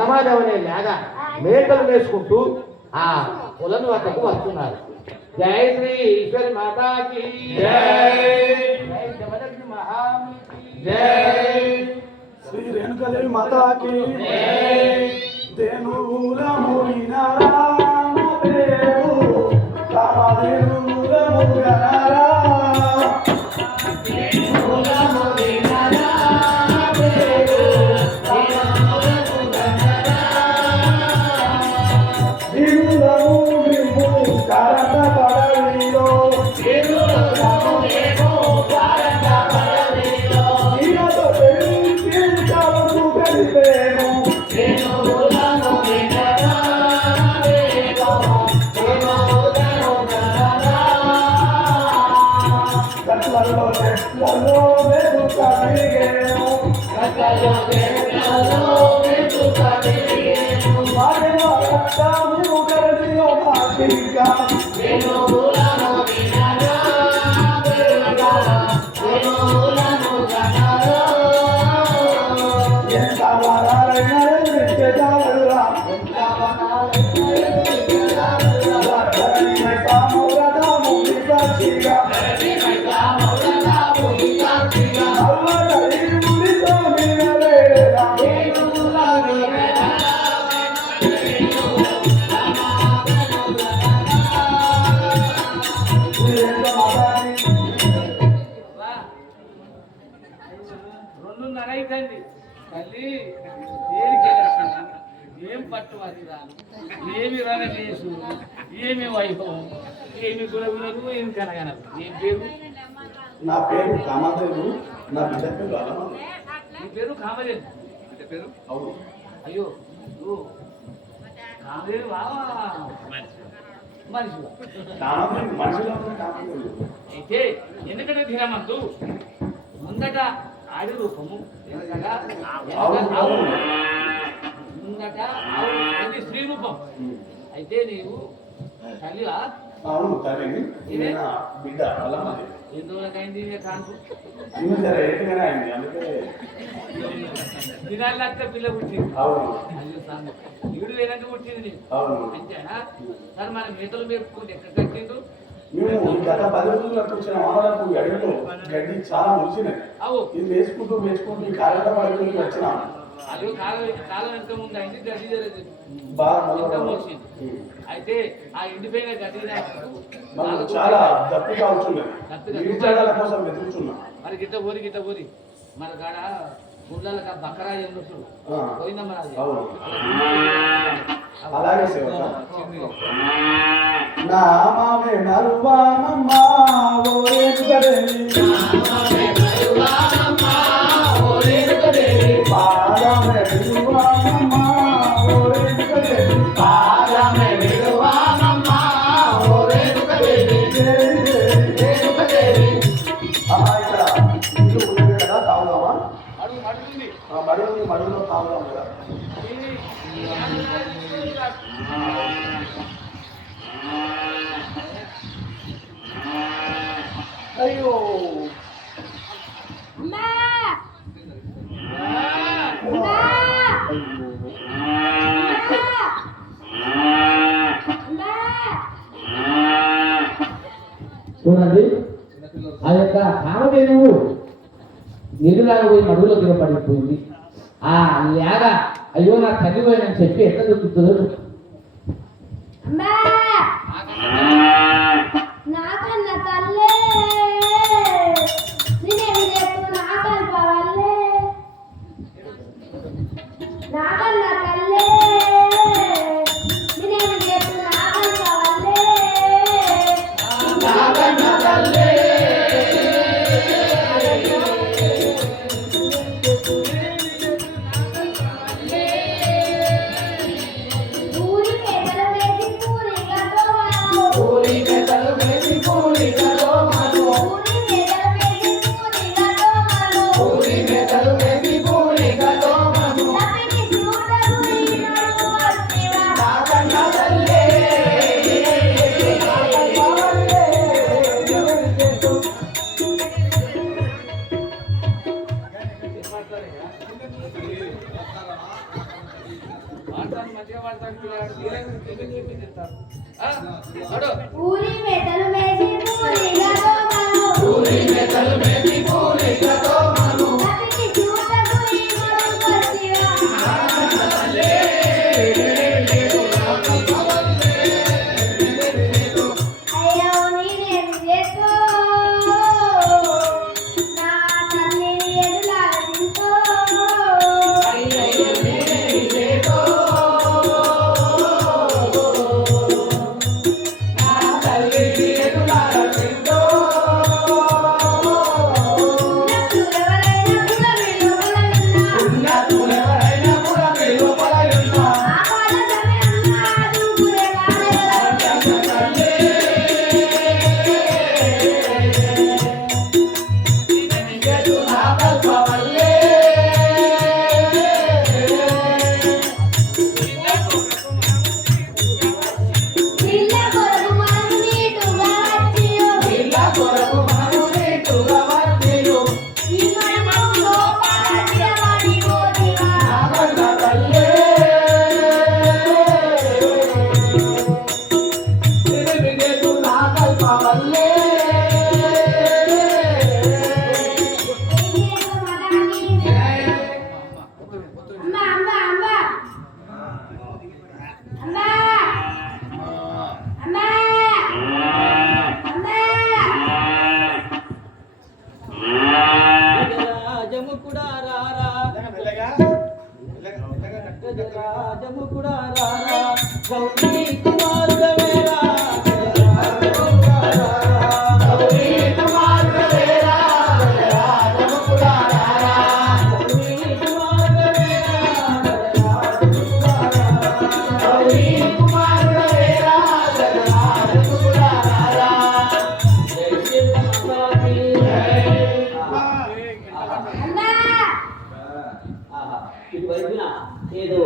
సమాజం అనే లేక మేకలు వేసుకుంటూ ఆ కులను వద్దకు వస్తున్నారు. జై శ్రీ ఈశ్వరి మాతాకి జై జమదగ్ని మహామునికి జై శ్రీ రేణుకదేవి మాతాకి జై దేనుల మూలినారా దేవు రామదేవుల మూలినారా ఏం పట్టు వస్తాను, ఏమి రణేసు, ఏమి వైభవం, ఏమి గుణగుణకు, ఏమి కనగనకు. ఏం పేరు? నా పేరు కామదేవు. నా బిడ్డ పేరు అలమదేవు. నీ పేరు కామదేవు అంటే పేరు? అవును. అయ్యో కామదేవు మనిషి అయితే ఎందుకంటే ధీరమంతు ముందట ఆడి రూపము ముందట స్త్రీ రూపం. అయితే నీవు తల్లిగా? అవును తల్లిని. బిడ్డ అలమదేవు. ఎందువలకైంది కాన్పు? దినాలక్క పిల్ల పుట్టింది. ఈడు లేనందుకు పుట్టింది నీకు అంతేనా? సరే మన మేతలు మేపుకుంటే ఎక్కడ కట్టిండు? గత 10 రోజులకు వచ్చిన ఆమలకు గడిలో గడ్డి చాలా మురిసినది. ఇది వేసుకుంటూ వేసుకుంటూ ఈ కాలంలో పడుకుంటూ వచ్చినా అది కాలం ఎంత ముందు అయింది గడ్డి అయితే ఆ ఎండిపోయిన గడ్డి చాలా దప్పిగా కోసం వెతుకుతున్నా. మరి గిట్ట పోరి మన కాడ గుండ్లకు బకరా ఎన్నుసు పోయిందా మరి? అలాగే నామే నరువానమ్మా మడుగులో తాగుదాం కదా. అయ్యో చూడండి, ఆ యొక్క కామధేనువు నీరులాగా పోయి మడుగులో దిగబడిపోయింది. ఆ లేగ అయ్యో నా తల్లి పోయినని చెప్పి ఎట్లా దొరుకుతుందో మంచిగా పడతాడు పిల్లాడు తింటారు పూరి మెతలు మేసి పూరిగతో మనము పూరి మెతలు మేసి పూరిగతో మనము అతికి చూటకు ఈ మనం వచ్చివా ఆలే అయ్యో నీవేం చేతో నా తల్లి ఎదులాడింతో అయ్యో నీవేం చేతో ఏదో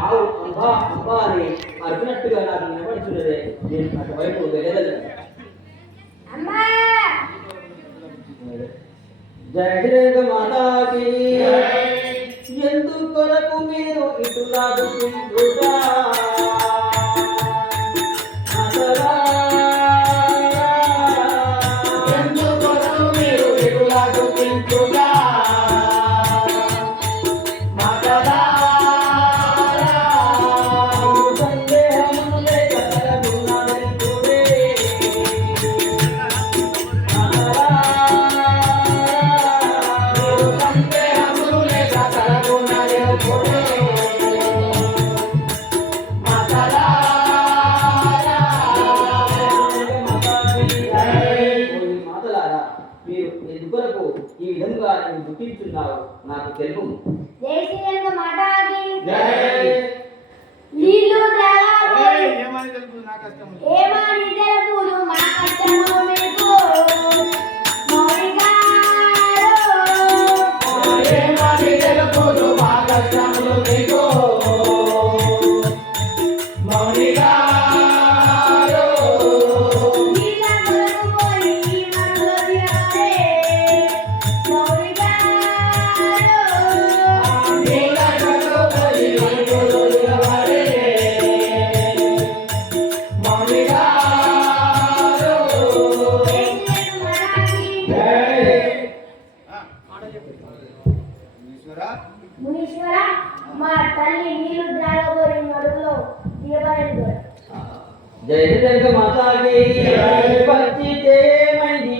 ఆవు అంబా అంబా అని అరిచినట్టుగా నాకు వినపడుతున్నదే. నేను అటువైపు వెళ్ళలేదు. జయ శ్రీరంగ మాతాకి ఎందుకొరకు మీరు ఇటులా దుఃఖించుగా ఎందుకొరకు మీరు ఇటులా దుఃఖించుగా ఈ విధంగా నేను గుర్తించున్నావు నాకు తెలుగు. జై శ్రీరంగ మాతాకి నీళ్ళు ఏమని తెలుపు నా కష్టం ఏమని తెలుపు మా కష్టము మీకు ఏమని తెలుపు మా కష్టము మీకు మౌనిగా మునీశ్వర మా తల్లి నీళ్లు త్రాగబోయి మడుగులో దిగబడింది. జయ శ్రీరంగ మాతాకి భక్తి జయమైంది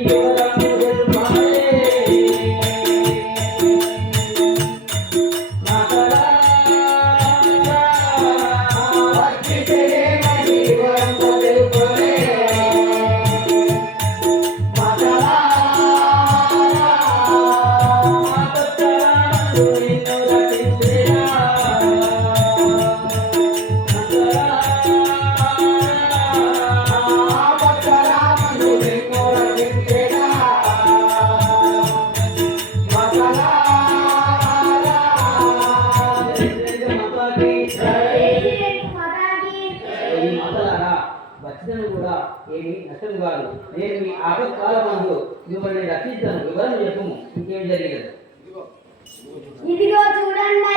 కూడా ఏమి నష్టం కాదు. నేను మీ ఆపత్కాలమందు మిమ్మల్ని రక్షించాను. వివరణ చెప్పు, ఇంకేం జరిగినది? ఇదిగో చూడండి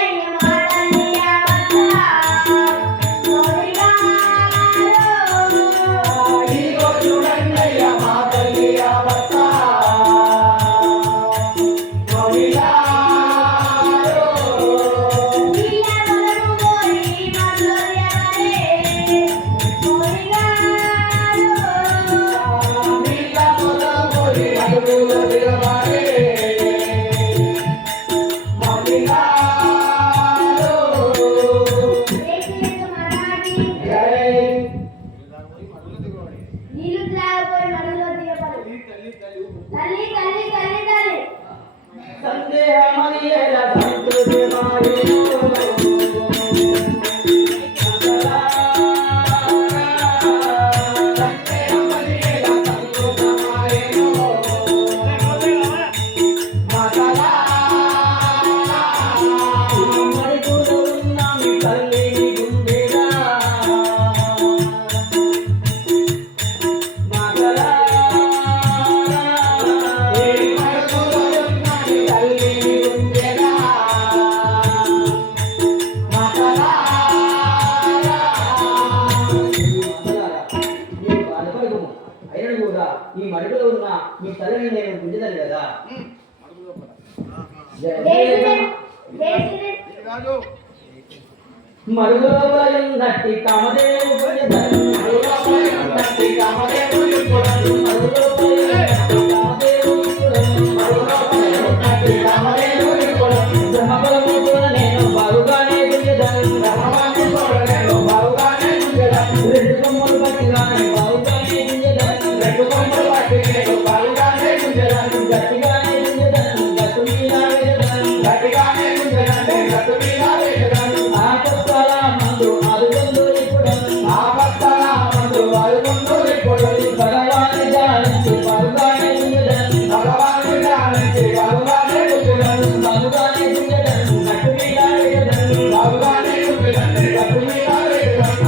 మరుగోబలిందట్టి కామదేవు భజదన్ మరుగోబలిందట్టి కామదేవు యుపురన్ మరుగోబలిందట్టి కామదేవు యుపురన్ మరుగోబలిందట్టి కామదేవు యుపురన్ బ్రహ్మబలముతోన నేను బాగుగానే గుంజదన్ బ్రహ్మబలముతోన నేను బాగుగానే గుంజదన్ రెండు కొమ్మలు పట్టిగానే బాగుగానే గుంజదన్ రెండు కొమ్మలు పట్టి నేను బాగుగానే గుంజదన్ గట్టిగానే గుంజదన్ గట్టు మీద వేదన్ గట్టిగానే గుంజదన్ గట్టు మీద వేదన్ ఆపత్కాల మందు ఆదుకొందు ఇప్పుడన్ ఆపత్కాల మందు ఆదుకొందు ఇప్పుడన్ భగవాని జాలించి బాగుగానే గుంజదన్ భగవాని జాలించి బాగుగానే గుంజదన్ బాగుగానే గుంజదన్ గట్టు మీద వేదన్ బాగుగానే గుంజదన్ గట్టు మీద వేదన్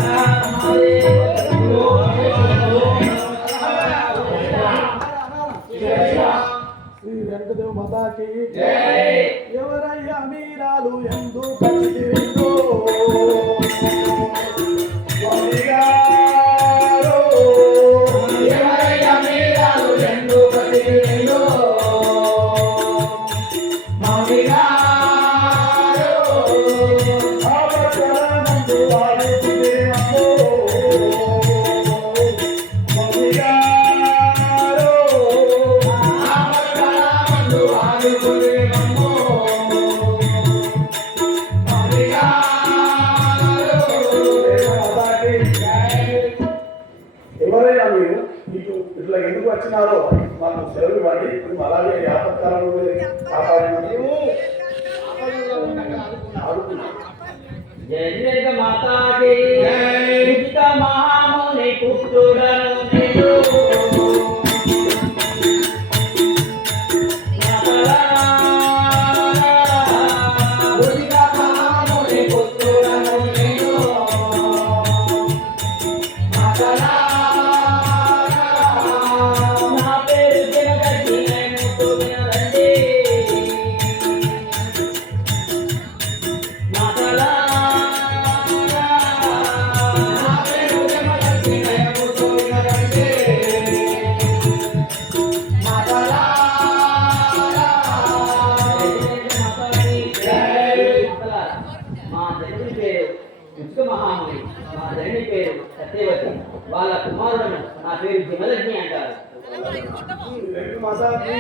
శ్రీ వెంకటదేవ మాతాకి ఎవరయ్యా మీరాలు ఎందు కచ్చితిరిందో స్వామిగారు ఎవరయ్యా మీరాలు ఎందు కచ్చితిరిందో స్వామిగారు ఆపదలందు ఆదుకునేవమ్మో స్వామిగారు ఆపదలందు ఆదుకునేవమ్మో ఎవరైనా మీరు మీకు ఇట్లా ఎందుకు వచ్చినారో మాకు సెలవు ఇవ్వండి మేము అలాగే వ్యాపకాలంలో కాపాడమని అడుగుతున్నాం. జయ మాతాకి ఉచిత మహాముని పుత్రుడను నేను ఉచిత మహాముని పుత్రుడను నేను నా పేరు జగదగ్ని నేను తోగినదండి మాతలా నా పేరు జగదగ్ని నేను తోగినదండి మాతలా మా తండ్రి పేరు ఉచిత మహాముని మా తండ్రి పేరు సత్యవతి వాళ్ళ కుమారులను నా పేరు జిమలగ్ని అంటారు రెండు మాతాకి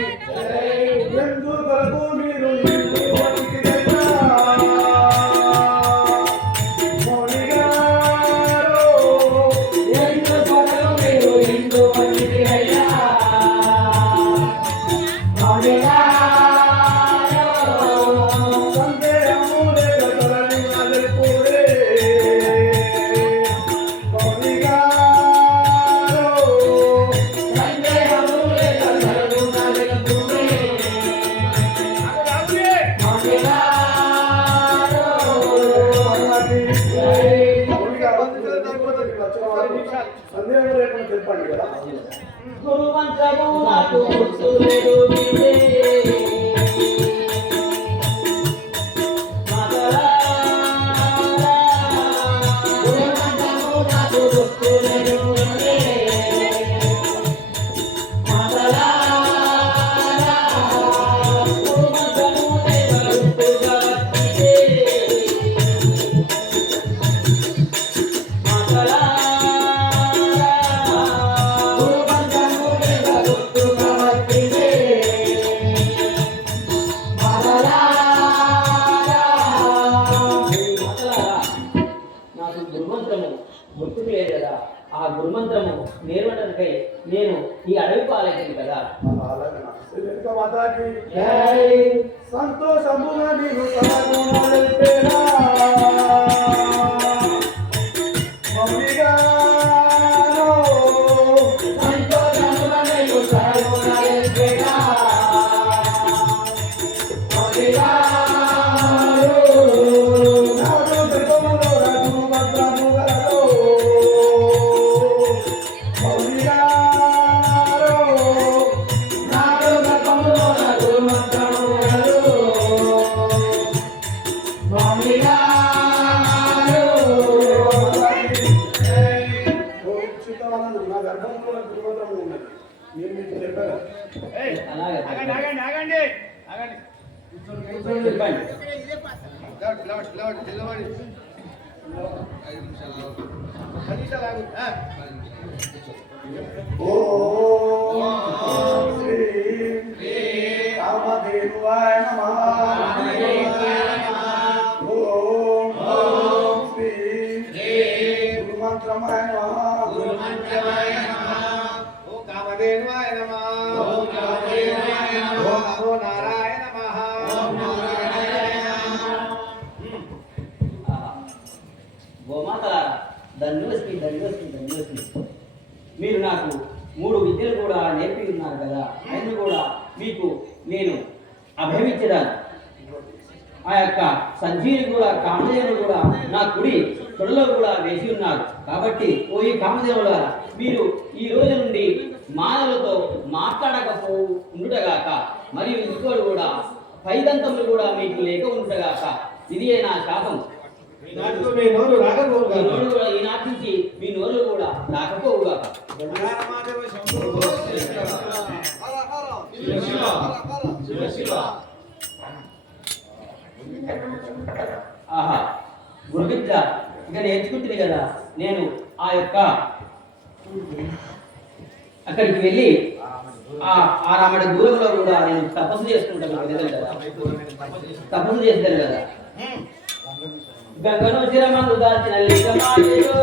ఎందు కొరకు మీరు ఎందు బతికినైనా మౌనిగారు ఎందు కొరకు మీరు ఎందు బతికినైనా సందేహములే గతలని నలుపురే మౌనిగారు సందేహములే కలరు నలుపురే సందేహం లేకుండా చెప్పండి కదా. గురు మంత్రము నాకు గుర్తులేదు నీవే. మాతలా గురు మంత్రము నాకు గుర్తులేదు నీవే. మాతలా గురు మంత్రము లేక గుర్తుగా వచ్చితే. మాతలా గురు మంత్రము లేక గుర్తుగా వచ్చితే. మాతలా నాకు గురుమంత్రము గుర్తుకు లేదు కదా. ఆ గురుమంత్రము నేర్వడానికై నేను ఈ అడవి పాలైంది కదా. అలాగేనా? శ్రీ వెంకట మాతాకి జై సంతోషముగా నీవు సర్వగుణాలెల్పేనా. మౌనిగారు సంతోషముగా నీవు సర్వగుణాలెల్పేనా. మౌనిగారు నాదు గర్భములో రఘు భద్రము గలదు. మౌనిగారు నాదు గర్భములో రఘు మంత్రము గలదు. చిత్తవలన నా గర్భంలో గురువంతము ఉన్నది. నేను మీకు చెప్పాను. అలాగే ఆగండి చెప్పండి. ఓం శ్రీ కామధేనువాయ నమః. ఓం శ్రీ గురుమంత్రమాయ నమః. గోమాతలారా ధన్యోస్మి ధన్యోస్మి ధన్యోస్మి. మీరు నాకు 3 విద్యలు కూడా నేర్పి ఉన్నారు కదా, అయినా కూడా మీకు నేను అభయమిచ్చడాను. ఆ యొక్క సంజీవిని కూడా కామదేవుడు కూడా నా కుడి తొడలో కూడా వేసి ఉన్నారు. కాబట్టి ఓ ఈ కామదేవులారా, మీరు ఈ రోజు నుండి మానవులతో మాట్లాడకపో ఉండుటగాక, మరియు ఇంకోటి కూడా పైదంతములు కూడా మీకు లేక ఉండుటగాక. ఇది నా శాపం. ఈనాటి నుంచి మీ నోరు కూడా రాకపోవుగాక. ఆహా గురువిద్య ఇక నేర్చుకుంటుంది కదా, నేను ఆ యొక్క అక్కడికి వెళ్ళి ఆ రామడి దూరంలో కూడా నేను తపస్సు చేసుకుంటాను కదా, తపస్సు చేస్తాను కదా. గగను చిరమందు దాచిన లింగమాయో